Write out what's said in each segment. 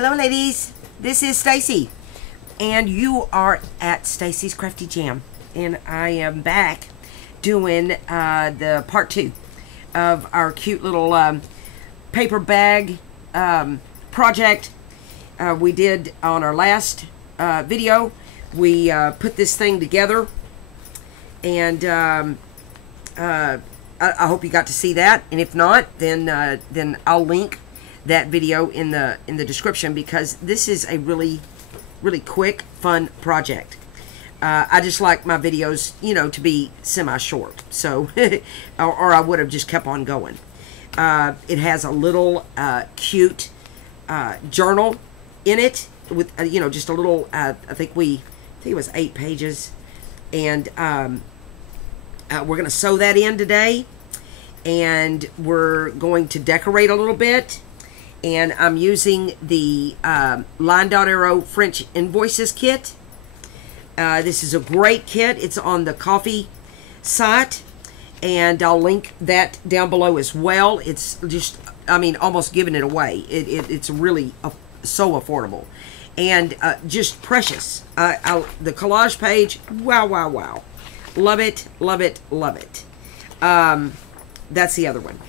Hello ladies, this is Stacy and you are at Stacy's Crafty Jam, and I am back doing the part 2 of our cute little paper bag project we did on our last video. We put this thing together, and I hope you got to see that, and if not, then I'll link that video in the description, because this is a really quick, fun project. I just like my videos, you know, to be semi-short, so or I would have just kept on going. It has a little cute journal in it with you know, just a little I think it was 8 pages, and we're gonna sew that in today, and we're going to decorate a little bit. And I'm using the Line Dot Arrow French Invoices kit. This is a great kit. It's on the Ko-fi site, and I'll link that down below as well. It's just, I mean, almost giving it away. It's really so affordable and just precious. The collage page, wow. Love it. That's the other one.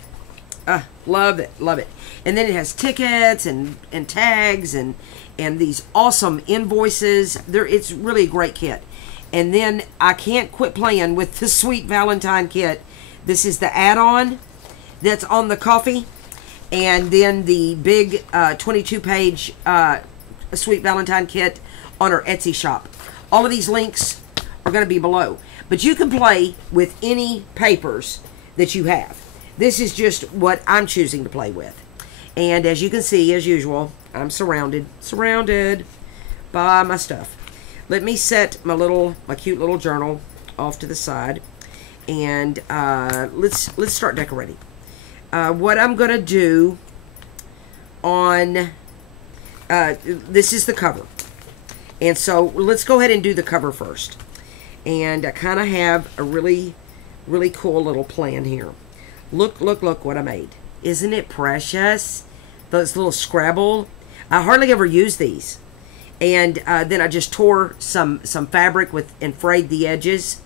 Love it. And then it has tickets and tags and these awesome invoices. It's really a great kit. And then I can't quit playing with the Sweet Valentine kit. This is the add-on that's on the Ko-fi, and then the big 22-page Sweet Valentine kit on our Etsy shop. All of these links are going to be below. But you can play with any papers that you have. This is just what I'm choosing to play with. And as you can see, as usual, I'm surrounded by my stuff. Let me set my cute little journal off to the side, and let's start decorating. What I'm gonna do on this is the cover, and so let's go ahead and do the cover first. And I kind of have a really cool little plan here. Look what I made. Isn't it precious? Those little Scrabble. I hardly ever use these. And then I just tore some fabric and frayed the edges.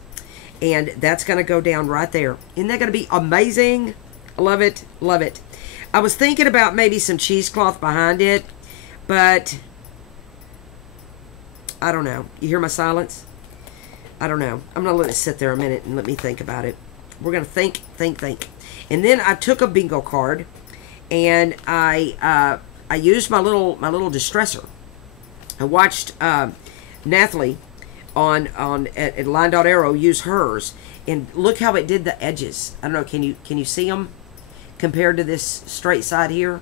And that's going to go down right there. Isn't that going to be amazing? I love it. I was thinking about maybe some cheesecloth behind it, but I don't know. You hear my silence? I don't know. I'm going to let it sit there a minute and let me think about it. We're going to think. And then I took a bingo card, and I used my little distressor. I watched Nathalie at Line Dot Arrow use hers, and look how it did the edges. I don't know. Can you see them compared to this straight side here?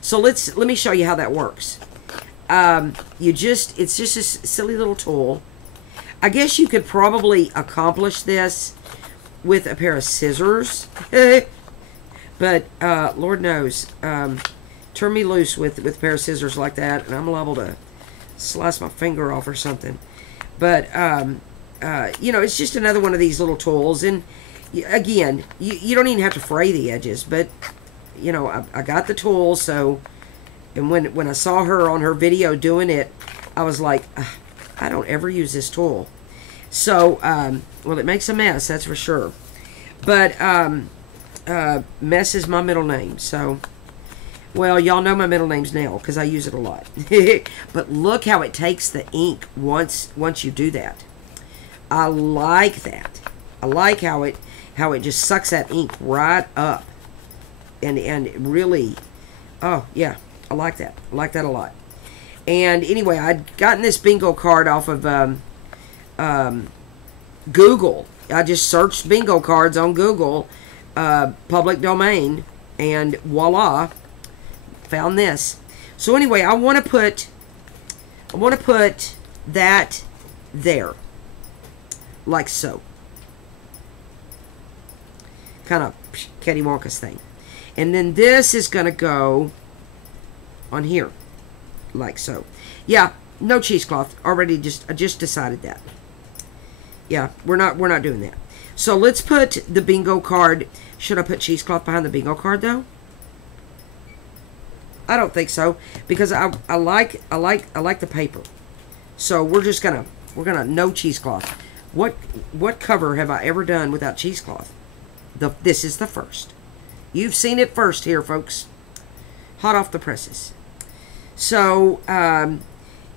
So let me show you how that works. It's just a silly little tool. I guess you could probably accomplish this with a pair of scissors, but Lord knows, turn me loose with a pair of scissors like that, and I'm liable to slice my finger off or something. But you know, it's just another one of these little tools. And again, you don't even have to fray the edges, but you know, I got the tool. So, and when I saw her on her video doing it, I was like, I don't ever use this tool. So, well, it makes a mess, that's for sure. But, Mess is my middle name, so, well, y'all know my middle name's Nell, because I use it a lot. But look how it takes the ink once you do that. I like that. I like how it just sucks that ink right up. And it really, oh, yeah, I like that. I like that a lot. And anyway, I'd gotten this bingo card off of Google. I just searched bingo cards on Google, public domain, and voila, found this. So anyway, I want to put that there, like so, kind of cattywampus thing, and then this is gonna go on here, like so. Yeah, no cheesecloth. Already, I just decided that. Yeah, we're not doing that. So let's put the bingo card. Should I put cheesecloth behind the bingo card though? I don't think so, because I like the paper. So we're gonna no cheesecloth. What cover have I ever done without cheesecloth? This is the first. You've seen it first here, folks. Hot off the presses. So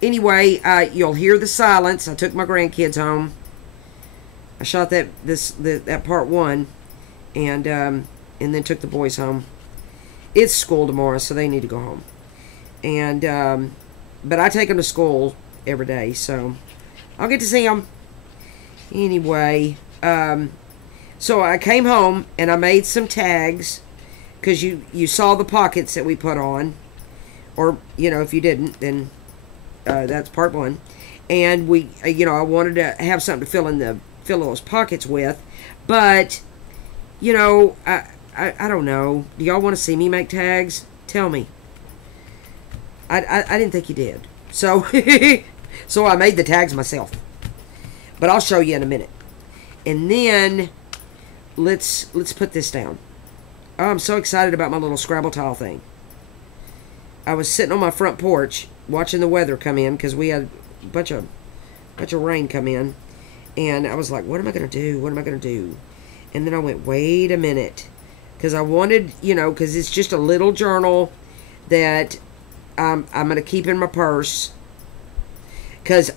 anyway, you'll hear the silence. I took my grandkids home. I shot that part 1, and then took the boys home. It's school tomorrow, so they need to go home. And but I take them to school every day, so I'll get to see them. Anyway, so I came home and I made some tags, because you saw the pockets that we put on, or if you didn't, then that's part 1. And we, I wanted to have something to fill those pockets with, but I don't know. Do y'all want to see me make tags? Tell me. I didn't think you did. So so I made the tags myself. But I'll show you in a minute. And then let's put this down. Oh, I'm so excited about my little Scrabble tile thing. I was sitting on my front porch watching the weather come in, because we had a bunch of rain come in, and I was like, what am I going to do? What am I going to do? And then I went, wait a minute, because I wanted, because it's just a little journal that I'm going to keep in my purse, because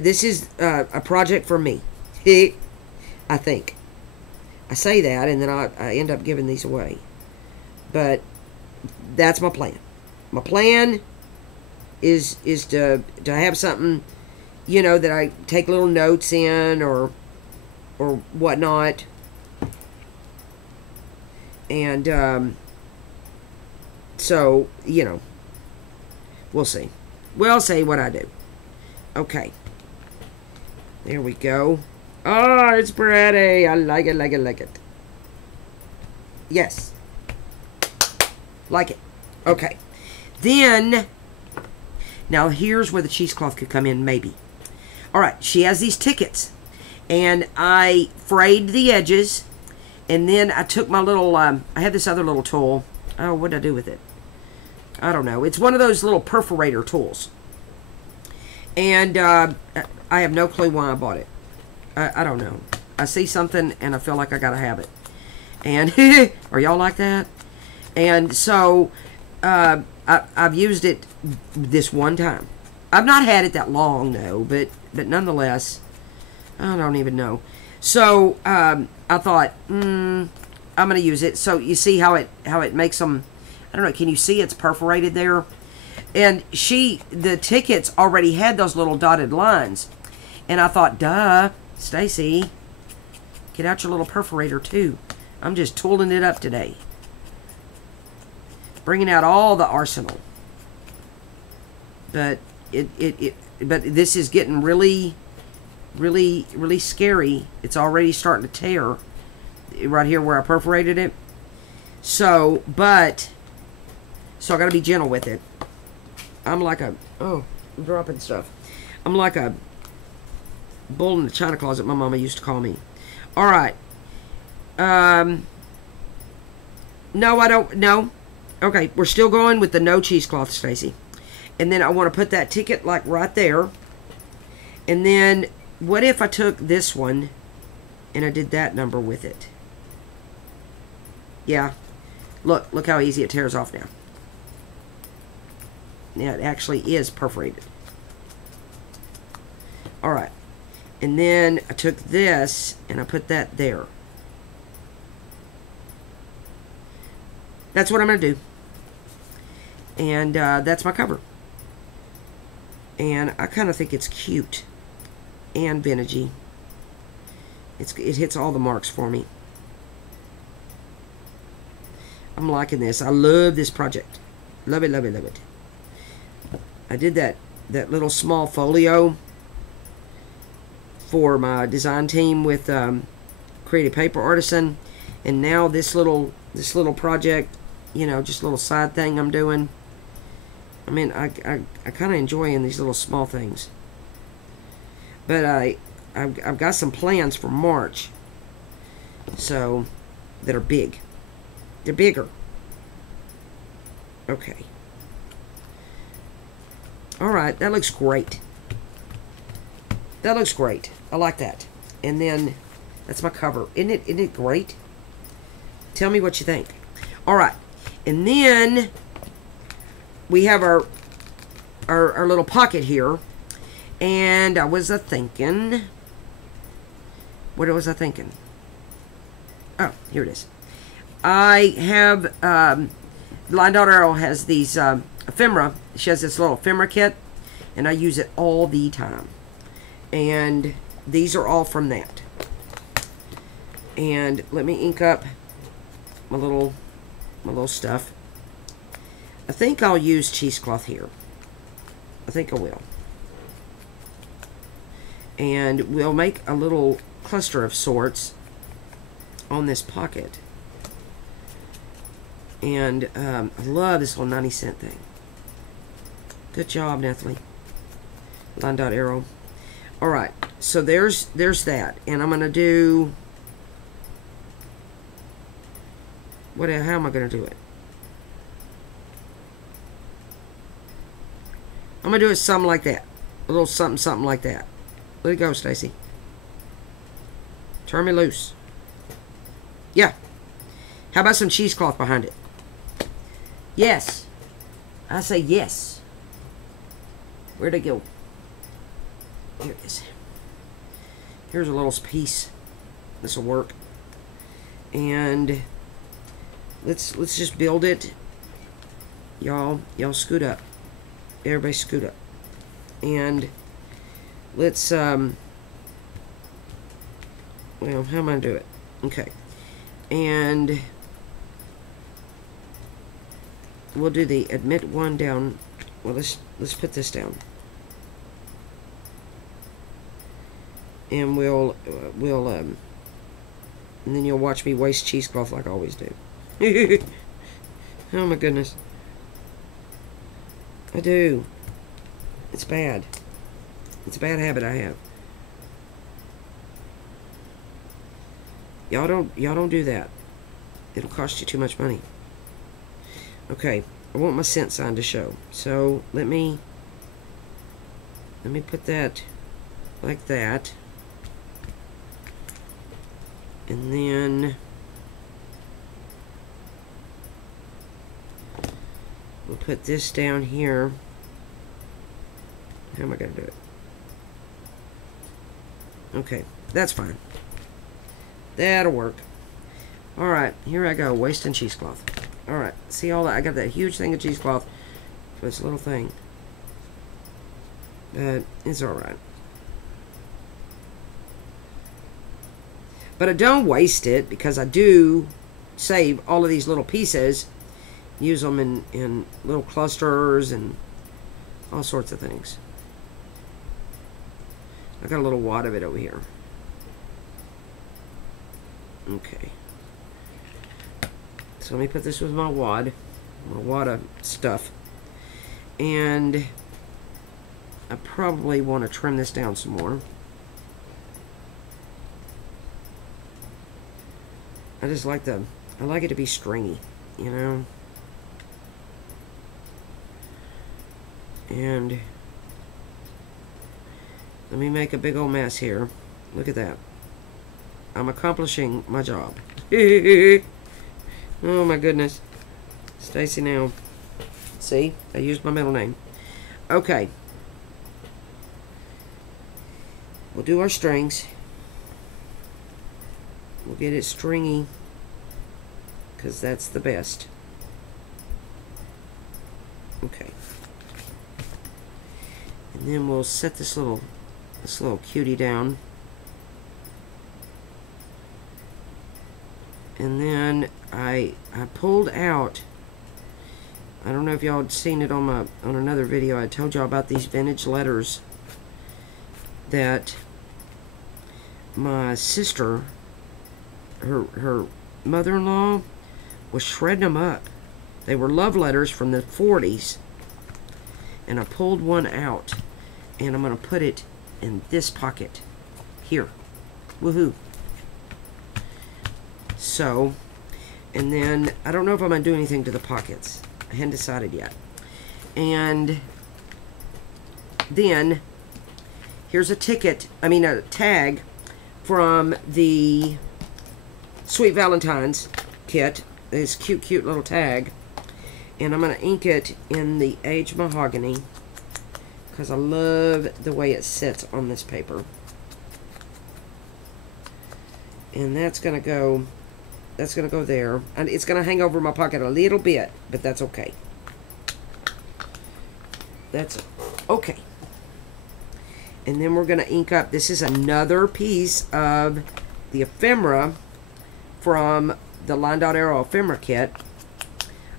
this is a project for me. I think. I say that, and then I end up giving these away. But that's my plan. My plan is to have something, that I take little notes in or whatnot. And so, we'll see. We'll see what I do. Okay. There we go. Oh, it's pretty. I like it, like it, like it. Yes. Like it. Okay. Then, now here's where the cheesecloth could come in, maybe. Alright, she has these tickets. And I frayed the edges. And then I took my little, I had this other little tool. Oh, what did I do with it? I don't know. It's one of those little perforator tools. And I have no clue why I bought it. I don't know. I see something and I feel like I gotta have it. And are y'all like that? And so I've used it this one time. I've not had it that long though, but nonetheless, I don't even know. So I thought, I'm gonna use it. So you see how it makes them. I don't know. Can you see it's perforated there? And the tickets already had those little dotted lines, and I thought, duh. Stacy, get out your little perforator too. I'm just tooling it up today. Bringing out all the arsenal. But but this is getting really, really, really scary. It's already starting to tear right here where I perforated it. So I gotta be gentle with it. I'm like I'm dropping stuff. I'm like a bull in the china closet, my mama used to call me. Alright. No, I don't. No. Okay, we're still going with the no cheesecloth, Stacy. And then I want to put that ticket like right there. And then what if I took this one and I did that number with it? Yeah. Look how easy it tears off now. Yeah, it actually is perforated. Alright. And then I took this and I put that there. That's what I'm going to do. And that's my cover. And I kind of think it's cute and vintagey. It hits all the marks for me. I'm liking this. I love this project. Love it, love it, love it. I did that little small folio for my design team with Creative Paper Artisan, and now this little project, just a little side thing I'm doing. I mean, I kind of enjoying these little small things, but I've got some plans for March, so that are big. They're bigger. Okay, Alright, that looks great. That looks great. I like that. And then, that's my cover. Isn't it great? Tell me what you think. Alright. And then, we have our little pocket here. And I was thinking... What was I thinking? Oh, here it is. I have... Blind Dot Arrow has these ephemera. She has this little ephemera kit. And I use it all the time. And these are all from that. And let me ink up my little stuff. I think I'll use cheesecloth here. I think I will. And we'll make a little cluster of sorts on this pocket. And I love this little 90-cent thing. Good job, Nathalie. Blind Dot Arrow. Alright, so there's that. And I'm going to do... how am I going to do it? I'm going to do it something like that. A little something like that. Let it go, Stacy. Turn me loose. Yeah. How about some cheesecloth behind it? Yes. I say yes. Where'd it go? Here it is. Here's a little piece. This will work. And let's just build it. Y'all scoot up. Everybody scoot up. And let's well, how am I gonna do it? Okay. And we'll do the admit one down. Well, let's put this down. And we'll and then you'll watch me waste cheesecloth like I always do. Oh my goodness. I do. It's bad. It's a bad habit I have. Y'all don't do that. It'll cost you too much money. Okay, I want my cent sign to show. So let me put that like that. And then we'll put this down here. How am I going to do it? Okay, that's fine. That'll work. Alright, here I go, wasting cheesecloth. Alright, see all that? I got that huge thing of cheesecloth for this little thing. But it's alright. But I don't waste it because I do save all of these little pieces. Use them in little clusters and all sorts of things. I got a little wad of it over here. Okay. So let me put this with my wad of stuff. And I probably want to trim this down some more. I just like I like it to be stringy, you know. And let me make a big old mess here. Look at that. I'm accomplishing my job. Oh my goodness. Stacy now. See? I used my middle name. Okay. We'll do our strings. We'll get it stringy, because that's the best. Okay. And then we'll set this little cutie down. And then I pulled out, I don't know if y'all had seen it on another video. I told y'all about these vintage letters that my sister, her mother-in-law, was shredding them up. They were love letters from the 40s. And I pulled one out. And I'm going to put it in this pocket. Here. Woohoo. So, and then, I don't know if I'm going to do anything to the pockets. I hadn't decided yet. And Then, here's a ticket, a tag from the Sweet Valentine's kit. This cute, cute little tag. And I'm going to ink it in the Age Mahogany because I love the way it sits on this paper. And that's going to go there. And it's going to hang over my pocket a little bit, but that's okay. That's okay. And then we're going to ink up. This is another piece of the ephemera from the Line Dot Arrow ephemera kit.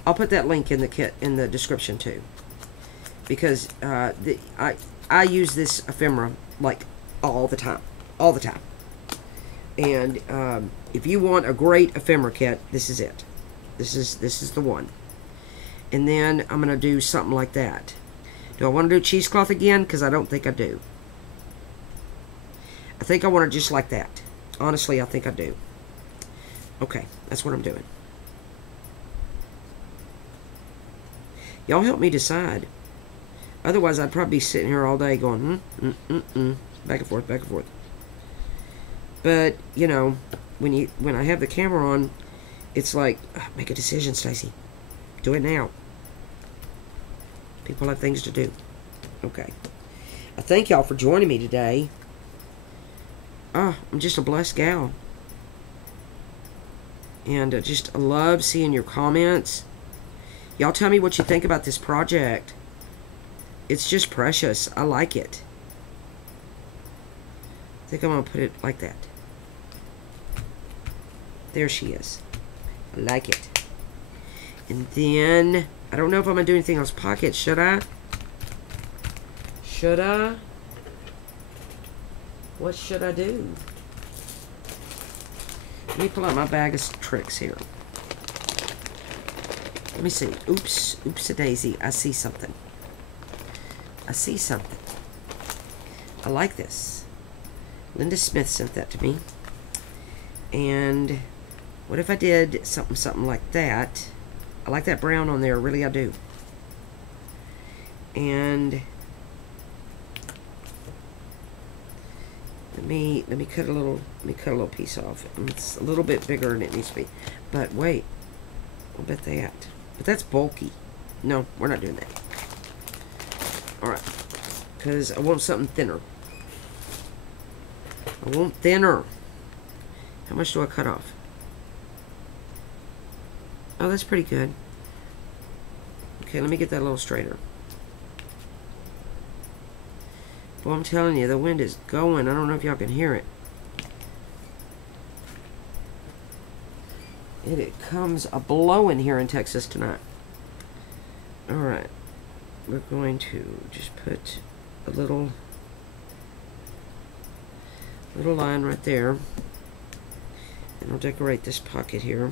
I'll put that link in the kit in the description too, because I use this ephemera like all the time. And if you want a great ephemera kit, this is it. This is the one. And then I'm gonna do something like that. Do I want to do cheesecloth again? Because I don't think I do. I think I want it just like that. Honestly, I think I do. Okay, that's what I'm doing. Y'all help me decide. Otherwise, I'd probably be sitting here all day going, back and forth, back and forth. But, you know, when I have the camera on, it's like, make a decision, Stacy. Do it now. People have things to do. Okay. I thank y'all for joining me today. I'm just a blessed gal. And I love seeing your comments. Y'all tell me what you think about this project. It's just precious. I like it. I think I'm going to put it like that. There she is. I like it. And then, I don't know if I'm going to do anything else pockets. Should I? Should I? What should I do? Let me pull out my bag of tricks here. Let me see. Oops-a-daisy. I see something. I see something. I like this. Linda Smith sent that to me. And what if I did something like that? I like that brown on there. Really, I do. And let me cut a little piece off. It's a little bit bigger than it needs to be. But wait. I'll bet that. But that's bulky. No, we're not doing that. Alright. Because I want something thinner. I want thinner. How much do I cut off? Oh, that's pretty good. Okay, let me get that a little straighter. Well, I'm telling you, the wind is going. I don't know if y'all can hear it. It comes a-blowing here in Texas tonight. Alright. We're going to just put a little line right there. And I'll decorate this pocket here.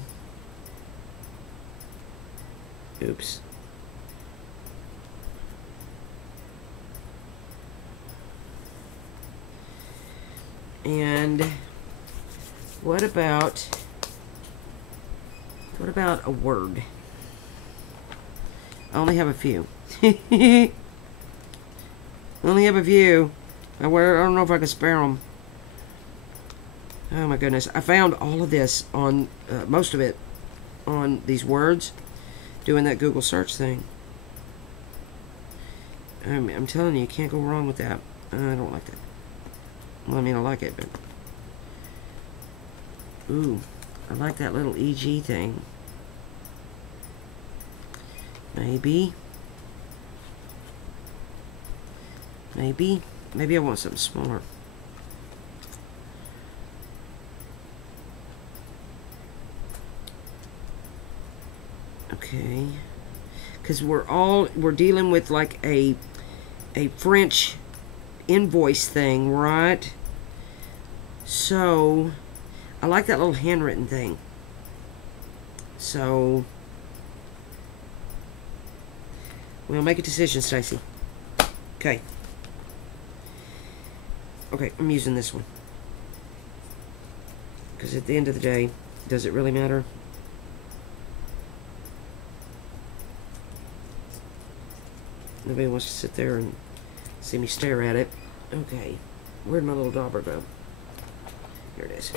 Oops. And what about a word? I only have a few. I only have a few. I don't know if I can spare them. Oh my goodness. I found all of this on, most of it, on these words, doing that Google search thing. I'm telling you, you can't go wrong with that. I don't like that. Well, I mean, I like it, but... Ooh, I like that little EG thing. Maybe I want something smaller. Okay, because we're dealing with like a French invoice thing, right? So I like that little handwritten thing. So we'll make a decision, Stacy. Okay. Okay, I'm using this one. Because at the end of the day, does it really matter? Nobody wants to sit there and See me stare at it. Okay. Where'd my little dauber go? Here it is.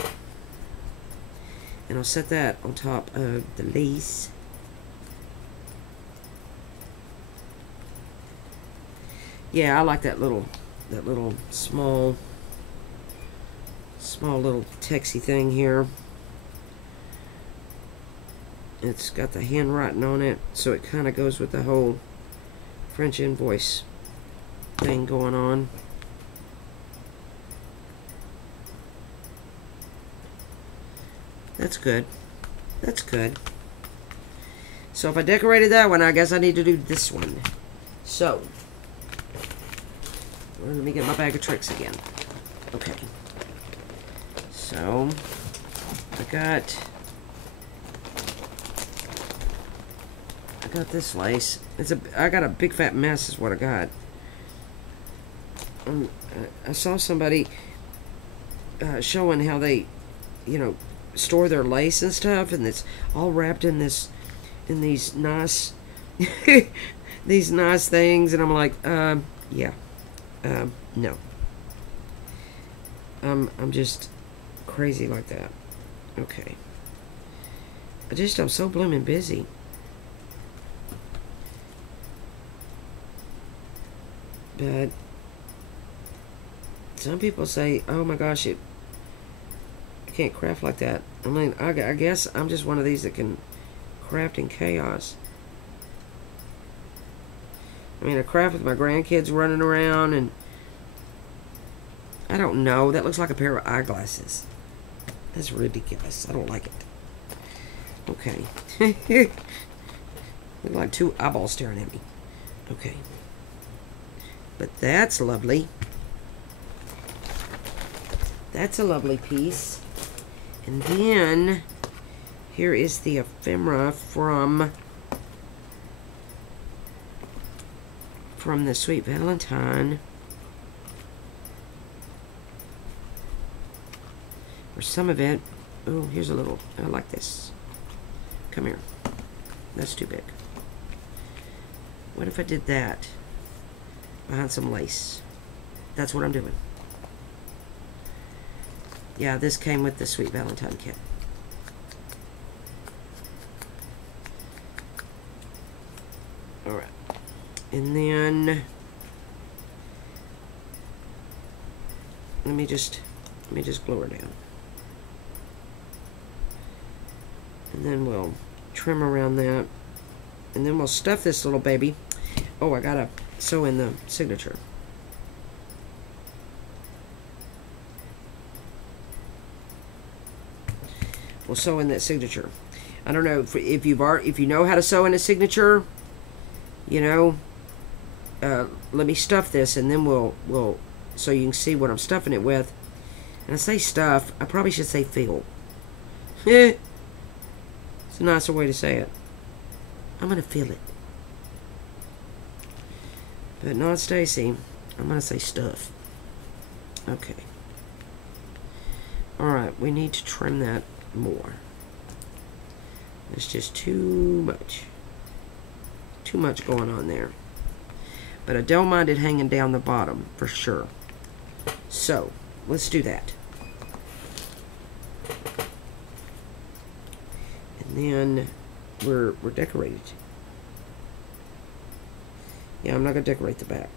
And I'll set that on top of the lace. Yeah, I like that little small little texy thing here. It's got the handwriting on it, so it kind of goes with the whole French invoice thing going on. That's good. That's good. So if I decorated that one, I guess I need to do this one. So, let me get my bag of tricks again. Okay. So, I got this lace. I got a big fat mess is what I got. I saw somebody showing how they, store their lace and stuff, and it's all wrapped in these nice these nice things, and I'm like, yeah, no. I'm just crazy like that. Okay. I'm so blooming busy. But some people say, oh my gosh, I can't craft like that. I mean, I guess I'm just one of these that can craft in chaos. I mean, I craft with my grandkids running around, and I don't know. That looks like a pair of eyeglasses. That's ridiculous. I don't like it. Okay. Look like two eyeballs staring at me. Okay. But that's lovely. That's a lovely piece. And then here is the ephemera from the Sweet Valentine. Or some of it. Oh, here's a little. I like this. Come here. That's too big. What if I did that behind some lace? That's what I'm doing. Yeah, this came with the Sweet Valentine kit. Alright. And then let me just glue her down. And then we'll trim around that. And then we'll stuff this little baby. Oh, I gotta sew in the signature. We'll sew in that signature. I don't know if you know how to sew in a signature, let me stuff this, and then we'll so you can see what I'm stuffing it with. And I say stuff, I probably should say fill. It's a nicer way to say it. I'm gonna fill it, but not Stacy. I'm gonna say stuff. Okay. All right, we need to trim that more. There's just too much going on there. But I don't mind it hanging down the bottom for sure. So let's do that. And then we're decorated. Yeah, I'm not gonna decorate the back.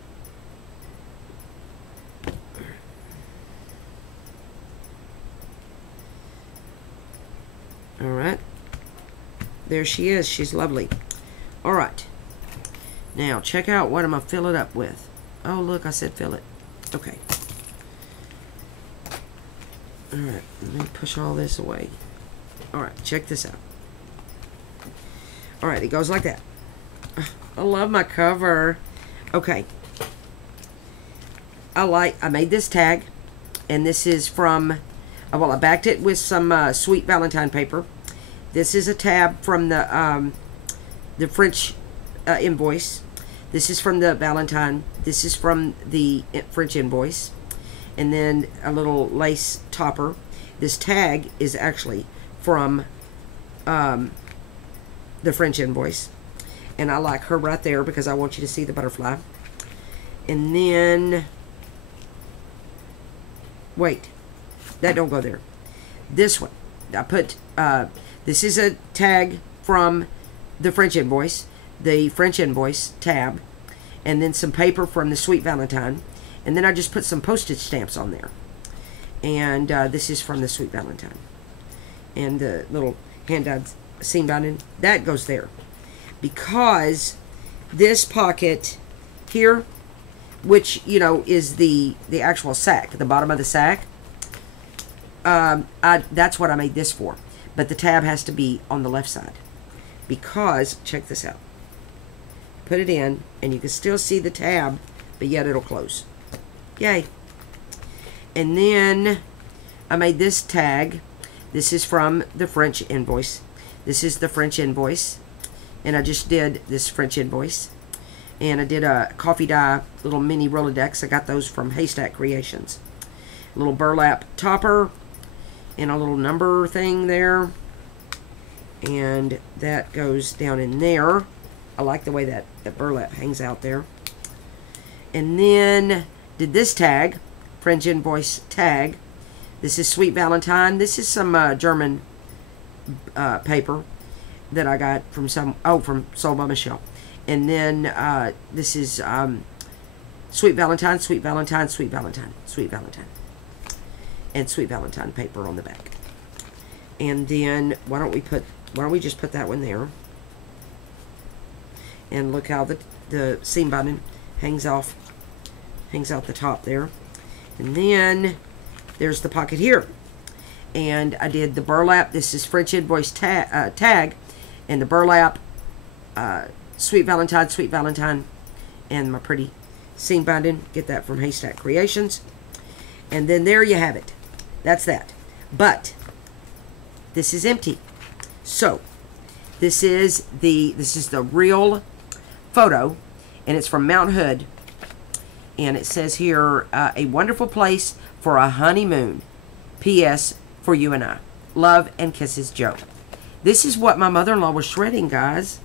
Alright. There she is. She's lovely. Alright. Now, check out what I'm going to fill it up with. Oh, look, I said fill it. Okay. Alright, let me push all this away. Alright, check this out. Alright, it goes like that. I love my cover. Okay. I made this tag, and this is from, well, I backed it with some Sweet Valentine paper. This is a tab from the French invoice. This is from the Valentine. This is from the French invoice. And then a little lace topper. This tag is actually from the French invoice. And I like her right there because I want you to see the butterfly. And then, wait, that don't go there. This one, I put, this is a tag from the French invoice, tab, and then some paper from the Sweet Valentine, and then I just put some postage stamps on there. And this is from the Sweet Valentine. And the little hand-dyed seam binding, that goes there. Because this pocket here, which, you know, is the actual sack, the bottom of the sack, that's what I made this for. But the tab has to be on the left side. Because, check this out. Put it in, and you can still see the tab, but yet it'll close. Yay. And then I made this tag. This is from the French invoice. This is the French invoice. And I just did this French invoice. And I did a coffee dye little mini Rolodex. I got those from Haystack Creations. A little burlap topper and a little number thing there. And that goes down in there. I like the way that burlap hangs out there. And then did this tag, French invoice tag. This is Sweet Valentine. This is some German paper that I got from from Sold by Michelle. And then this is Sweet Valentine, Sweet Valentine, Sweet Valentine, Sweet Valentine. And Sweet Valentine paper on the back. And then why don't we just put that one there? And look how the seam binding hangs out the top there. And then there's the pocket here. And I did the burlap. This is French invoice tag. And the burlap, Sweet Valentine, and my pretty seam binding. Get that from Haystack Creations. And then there you have it. That's that. But this is empty. So this is the real photo, and it's from Mount Hood. And it says here, a wonderful place for a honeymoon. P.S. for you and I. Love and kisses, Joe. This is what my mother-in-law was shredding, guys.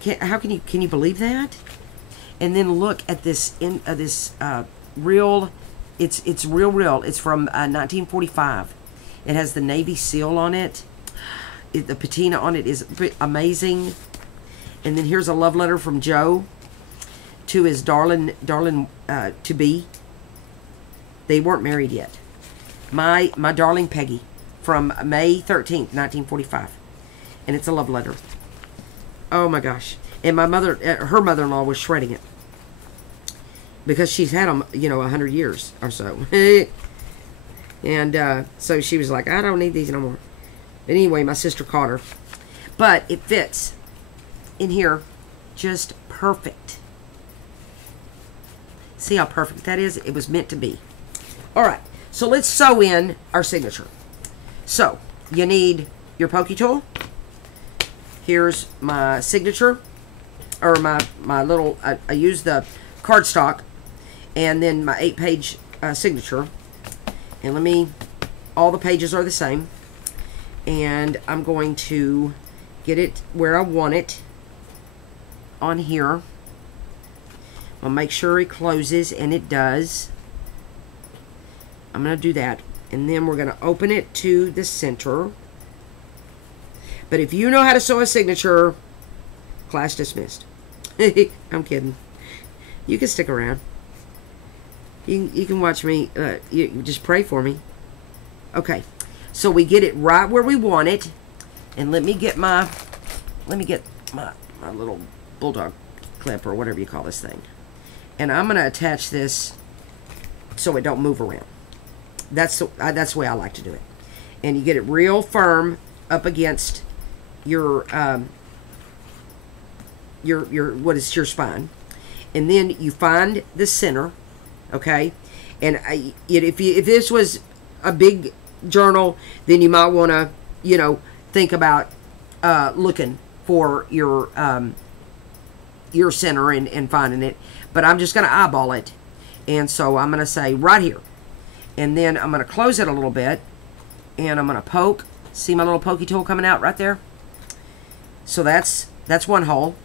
Can you believe that? And then look at this real. It's real. It's from 1945. It has the Navy seal on it. The patina on it is amazing. And then here's a love letter from Joe to his darling to be. They weren't married yet. My darling Peggy, from May 13th, 1945. And it's a love letter. Oh my gosh. And my her mother-in-law was shredding it. Because she's had them, 100 years or so. And so she was like, I don't need these no more. But anyway, my sister caught her. But it fits in here just perfect. See how perfect that is? It was meant to be. All right. So let's sew in our signature. So you need your pokey tool. Here's my signature, or my little, I use the cardstock, and then my 8-page signature. And all the pages are the same. And I'm going to get it where I want it on here. I'll make sure it closes, and it does. I'm going to do that. And then we're going to open it to the center. But if you know how to sew a signature, class dismissed. I'm kidding. You can stick around. You can watch me. You just pray for me. Okay. So we get it right where we want it. And let me get my little bulldog clip, or whatever you call this thing. And I'm going to attach this so it don't move around. That's the way I like to do it. And you get it real firm up against your spine. And then you find the center, okay? And if this was a big journal, then you might want to, think about looking for your center and finding it. But I'm just going to eyeball it. And so I'm going to say right here. And then I'm going to close it a little bit. And I'm going to poke. See my little pokey tool coming out right there? So that's one hole.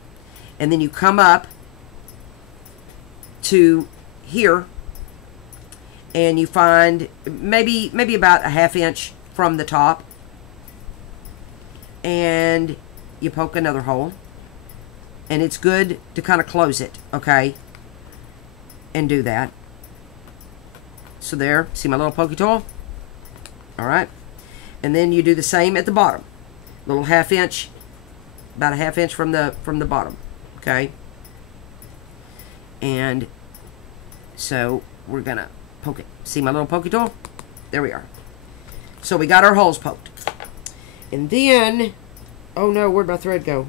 And then you come up to here, and you find maybe about a 1/2 inch from the top, and you poke another hole, and it's good to kind of close it, okay, and do that. So there, see my little pokey tool? All right, and then you do the same at the bottom, little 1/2 inch, about a 1/2 inch from the bottom, okay. And so we're gonna poke it. See my little pokey tool? There we are. So we got our holes poked, and then, oh no, where'd my thread go?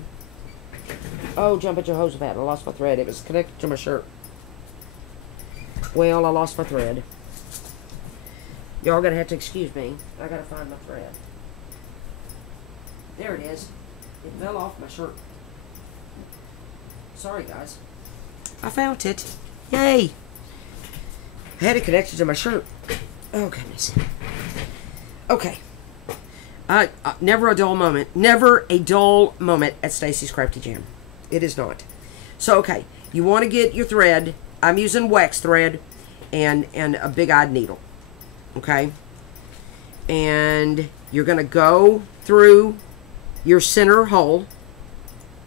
Oh, jump at Jehoshaphat, I lost my thread. It was connected to my shirt. Well, I lost my thread. Y'all gonna have to excuse me. I gotta find my thread. There it is. It fell off my shirt. Sorry, guys. I found it. Yay! I had it connected to my shirt. Oh, goodness. Okay. Never a dull moment. Never a dull moment at Stacy's Crafty Jam. It is not. So, okay. You want to get your thread. I'm using wax thread and a big-eyed needle. Okay? And you're going to go through your center hole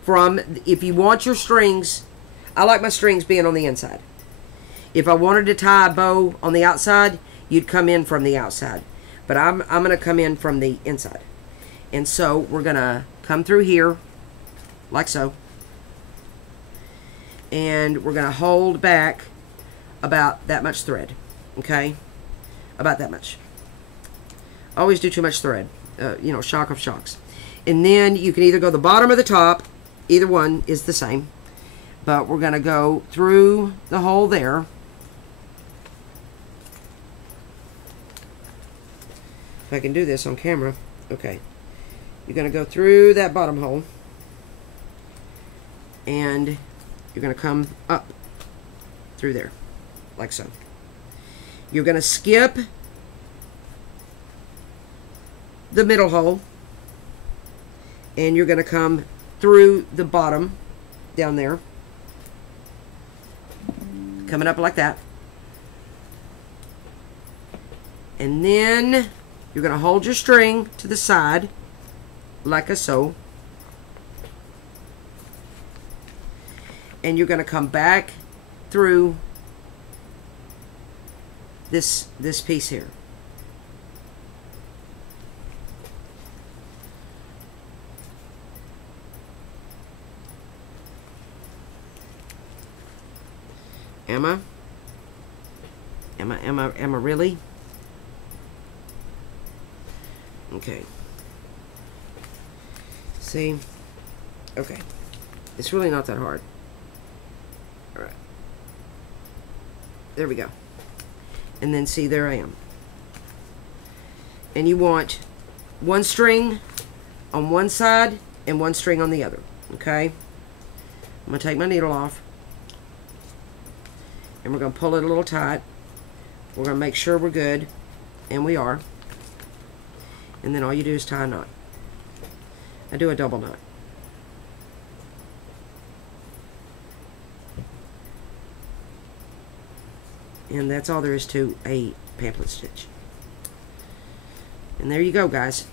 from, if you want your strings, I like my strings being on the inside. If I wanted to tie a bow on the outside, you'd come in from the outside. But I'm going to come in from the inside. And so we're going to come through here, like so. And we're going to hold back about that much thread. Okay? About that much. Always do too much thread. You know, shock of shocks. And then you can either go the bottom or the top. Either one is the same. But we're going to go through the hole there. If I can do this on camera. Okay. You're going to go through that bottom hole. And you're going to come up through there. Like so. You're going to skip the middle hole. And you're going to come through the bottom down there. Coming up like that. And then you're going to hold your string to the side like so. And you're going to come back through this piece here. Am I really? Okay. See? Okay. It's really not that hard. Alright. There we go. And then see, there I am. And you want one string on one side and one string on the other. Okay? I'm going to take my needle off. And we're going to pull it a little tight. We're going to make sure we're good. And we are. And then all you do is tie a knot. I do a double knot. And that's all there is to a pamphlet stitch. And there you go, guys.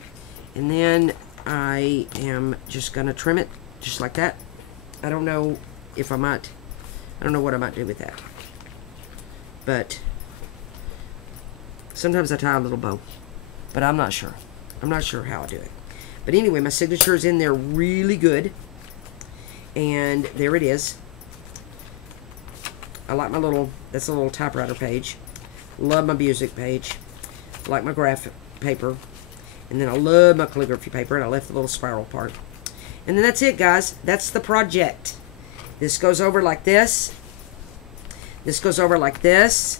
And then I am just going to trim it just like that. I don't know if I might, I don't know what I might do with that. But sometimes I tie a little bow. But I'm not sure. I'm not sure how I do it. But anyway, my signature is in there really good. And there it is. I like my little, that's a little typewriter page. Love my music page. I like my graph paper. And then I love my calligraphy paper. And I left the little spiral part. And then that's it, guys. That's the project. This goes over like this. This goes over like this.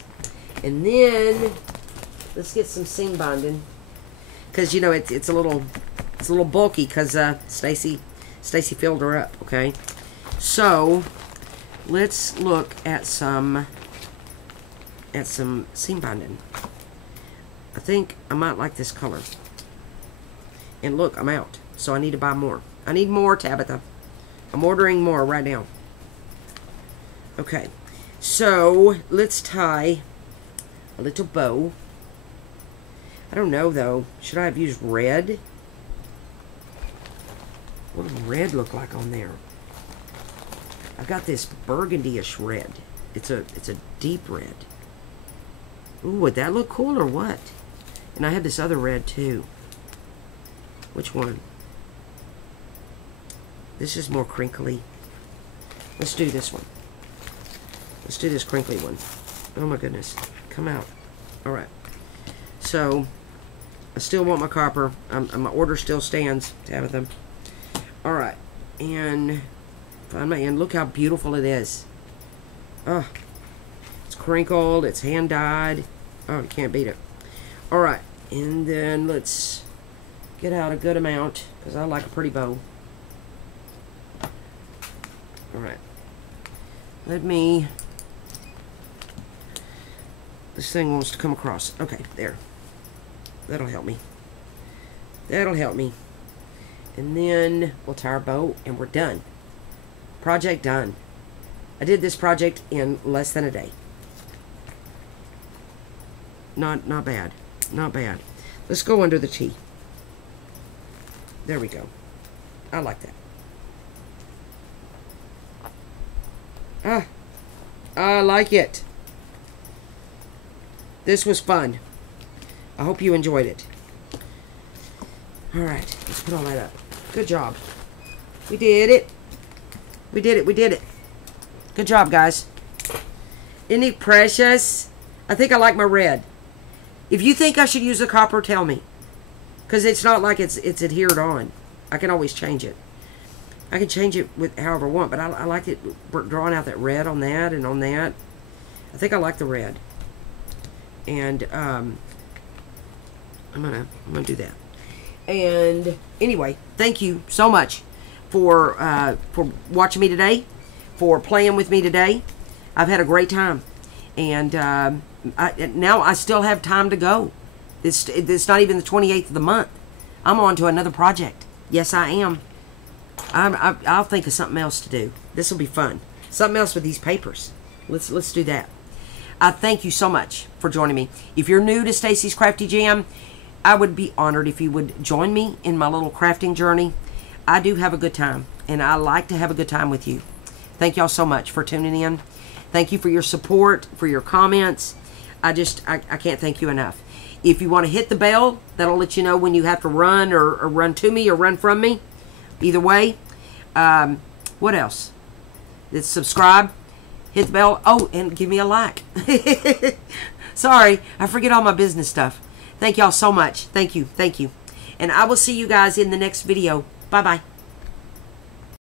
And then let's get some seam binding. Because, you know, it's a little bulky because Stacy filled her up, okay? So let's look at some seam binding. I think I might like this color. And look, I'm out. So I need to buy more. I need more, Tabitha. I'm ordering more right now. Okay. So let's tie a little bow. I don't know though. Should I have used red? What does red look like on there? I've got this burgundy-ish red. It's a deep red. Ooh, would that look cool or what? And I have this other red too. Which one? This is more crinkly. Let's do this one. Let's do this crinkly one. Oh my goodness. Come out. Alright. So, I still want my copper. My order still stands, Tabitha. Alright. And find my end. Look how beautiful it is. Oh. It's crinkled. It's hand dyed. Oh, you can't beat it. Alright. And then let's get out a good amount, because I like a pretty bow. Alright. Let me... This thing wants to come across. Okay, there. That'll help me. That'll help me. And then we'll tie our bow, and we're done. Project done. I did this project in less than a day. Not bad. Not bad. Let's go under the T. There we go. I like that. Ah, I like it. This was fun. I hope you enjoyed it. Alright, let's put all that up. Good job. We did it. We did it. We did it. Good job, guys. Isn't it precious? I think I like my red. If you think I should use a copper, tell me. Because it's not like it's adhered on. I can always change it. I can change it with however I want, but I like it drawing out that red on that and on that. I think I like the red. And I'm gonna do that. And anyway, thank you so much for watching me today, for playing with me today. I've had a great time, and now I still have time to go. It's not even the 28th of the month. I'm on to another project. Yes, I am. I'll think of something else to do. This will be fun. Something else with these papers. Let's do that. I thank you so much for joining me. If you're new to Stacy's Crafty Jam, I would be honored if you would join me in my little crafting journey. I do have a good time, and I like to have a good time with you. Thank y'all so much for tuning in. Thank you for your support, for your comments. I can't thank you enough. If you want to hit the bell, that'll let you know when you have to run or run to me or run from me. Either way. What else? Let's subscribe. Hit the bell. Oh, and give me a like. Sorry, I forget all my business stuff. Thank y'all so much. Thank you. Thank you. And I will see you guys in the next video. Bye-bye.